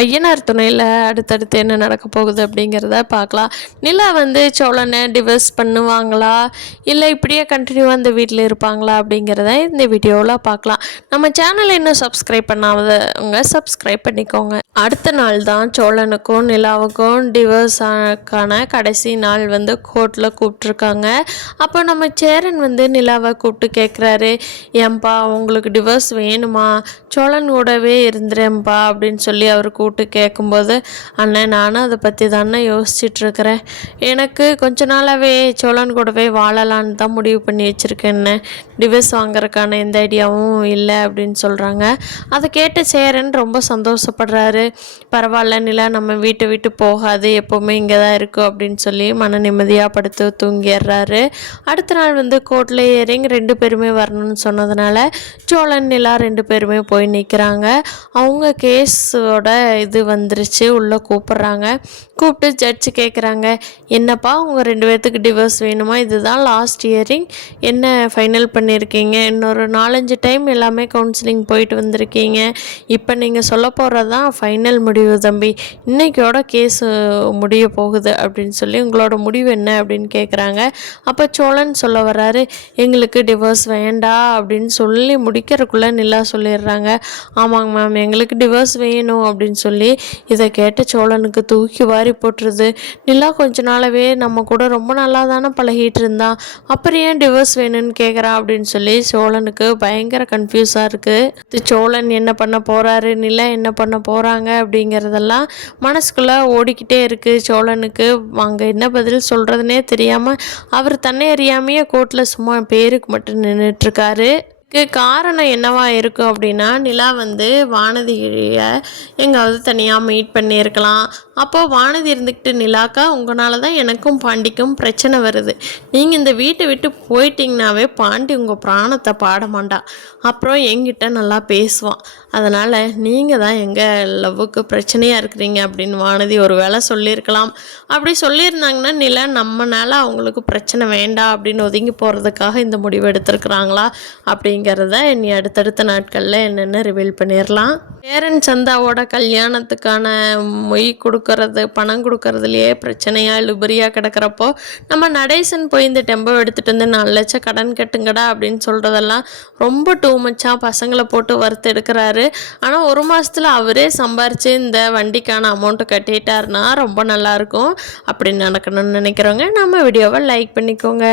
ஐயனார் துணையில் அடுத்தடுத்து என்ன நடக்க போகுது அப்படிங்கிறத பார்க்கலாம். நிலா வந்து சோழனை டிவர்ஸ் பண்ணுவாங்களா, இல்லை இப்படியே கண்டினியூவாக இந்த வீட்டில் இருப்பாங்களா அப்படிங்கிறத இந்த வீடியோவில் பார்க்கலாம். நம்ம சேனலை இன்னும் சப்ஸ்கிரைப் பண்ணாதவங்க சப்ஸ்கிரைப் பண்ணிக்கோங்க. அடுத்த நாள் தான் சோழனுக்கும் நிலாவுக்கும் டிவர்ஸான கடைசி நாள் வந்து கோர்ட்டில் கூப்பிட்ருக்காங்க. அப்போ நம்ம சேரன் வந்து நிலாவை கூப்பிட்டு கேட்குறாரு, ஏன்பா உங்களுக்கு டிவர்ஸ் வேணுமா, சோழன் கூடவே இருந்துறேன்ப்பா அப்படின்னு சொல்லி அவர் கூப்பிட்டு கேட்கும்போது, அண்ணன் நானும் அதை பற்றி தானே யோசிச்சுட்ருக்கிறேன், எனக்கு கொஞ்ச நாளாகவே சோழன் கூடவே வாழலான்னு தான் முடிவு பண்ணி வச்சுருக்கேன்னு, டிவர்ஸ் வாங்குறதுக்கான எந்த ஐடியாவும் இல்லை அப்படின்னு சொல்கிறாங்க. அதை கேட்ட சேரன் ரொம்ப சந்தோஷப்படுறாரு. பரவாயில்ல நிலா, நம்ம வீட்டை விட்டு போகாது, எப்போவுமே இங்கே தான் இருக்கும் அப்படின்னு சொல்லி மன நிம்மதியாக படுத்து தூங்கிடுறாரு. அடுத்த நாள் வந்து கோர்ட்டில் ஏறிங்க 2 பேருமே வரணும்னு சொன்னதுனால சோழன் நிலா 2 பேருமே போய் நிற்கிறாங்க. அவங்க கேஸோட இது வந்துருச்சு, உள்ளே கூப்பிட்றாங்க. கூப்பிட்டு ஜட்ஜு கேட்குறாங்க, என்னப்பா உங்கள் 2 பேர்த்துக்கு டிவோர்ஸ் வேணுமா, இதுதான் லாஸ்ட் ஹியரிங், என்ன ஃபைனல் பண்ணியிருக்கீங்க, இன்னொரு 4-5 டைம் எல்லாமே கவுன்சிலிங் போயிட்டு வந்திருக்கீங்க, இப்போ நீங்கள் சொல்ல போகிறது தான் ஃபைனல் முடிவு தம்பி, இன்றைக்கோட கேஸு முடிய போகுது அப்படின்னு சொல்லி உங்களோட முடிவு என்ன அப்படின்னு கேட்குறாங்க. அப்போ சோழன் சொல்ல வர்றாரு, எங்களுக்கு டிவோர்ஸ் வேண்டாம் அப்படின்னு சொல்லி முடிக்கிறதுக்குள்ளே நிலா சொல்லிடுறாங்க, ஆமாங்க மேம் எங்களுக்கு டிவோர்ஸ் வேணும் அப்படின்னு சொல்லி. இதை கேட்ட சோழனுக்கு தூக்கி வாரி போட்டுருது. நிலா கொஞ்ச நாளாகவே நம்ம கூட ரொம்ப நல்லா தானே பழகிட்டு இருந்தான், அப்புறம் ஏன் டிவோர்ஸ் வேணும்னு கேட்குறான் அப்படின்னு சொல்லி சோழனுக்கு பயங்கர கன்ஃபியூஸாக இருக்குது. சோழன் என்ன பண்ண போகிறாரு, நிலா என்ன பண்ண போகிறாங்க அப்படிங்கிறதெல்லாம் மனசுக்குள்ளே ஓடிக்கிட்டே இருக்குது சோழனுக்கு. அங்கே என்ன பதில் சொல்கிறதுனே தெரியாமல் அவர் தன்னை அறியாமையே கோர்ட்டில் சும்மா பேருக்கு மட்டும் நின்றுட்டுருக்காரு. காரணம் என்னவா இருக்கும் அப்படின்னா, நிலா வந்து வானதியை எங்காவது தனியாக மீட் பண்ணியிருக்கலாம். அப்போது வானதி இருந்துக்கிட்டு, நிலாக்கா உங்களால தான் எனக்கும் பாண்டிக்கும் பிரச்சனை வருது, நீங்கள் இந்த வீட்டை விட்டு போயிட்டீங்கன்னாவே பாண்டி உங்கள் பிராணத்தை பாட மாட்டான், அப்புறம் என்கிட்ட நல்லா பேசுவான், அதனால் நீங்கள் தான் எங்கள் லவ்வுக்கு பிரச்சனையாக இருக்கிறீங்க அப்படின்னு வானதி ஒரு வேளை சொல்லியிருக்கலாம். அப்படி சொல்லியிருந்தாங்கன்னா நிலா நம்மனால அவங்களுக்கு பிரச்சனை வேண்டாம் அப்படின்னு ஒதுங்கி போகிறதுக்காக இந்த முடிவு எடுத்திருக்கிறாங்களா அப்படிங்கிறத இனி அடுத்தடுத்த நாட்களில் என்னென்ன ரிவீல் பண்ணிடலாம். சேரன் சந்தாவோட கல்யாணத்துக்கான மொய் கொடுக்கறது, பணம் கொடுக்கறதுலையே பிரச்சனையாக இழுபறியாக கிடக்கிறப்போ நம்ம நடேசன் போய் இந்த டெம்போ எடுத்துகிட்டு வந்து 4 லட்சம் கடன் கட்டுங்கடா அப்படின்னு சொல்கிறதெல்லாம் ரொம்ப டூ மச்சாக பசங்களை போட்டு வறுத்து எடுக்கிறாரு. ஆனால் 1 மாதத்தில் அவரே சம்பாரித்து இந்த வண்டிக்கான அமௌண்ட்டை கட்டிட்டாருன்னா ரொம்ப நல்லாயிருக்கும். அப்படி நடக்கணும்னு நினைக்கிறவங்க நம்ம வீடியோவை லைக் பண்ணிக்கோங்க.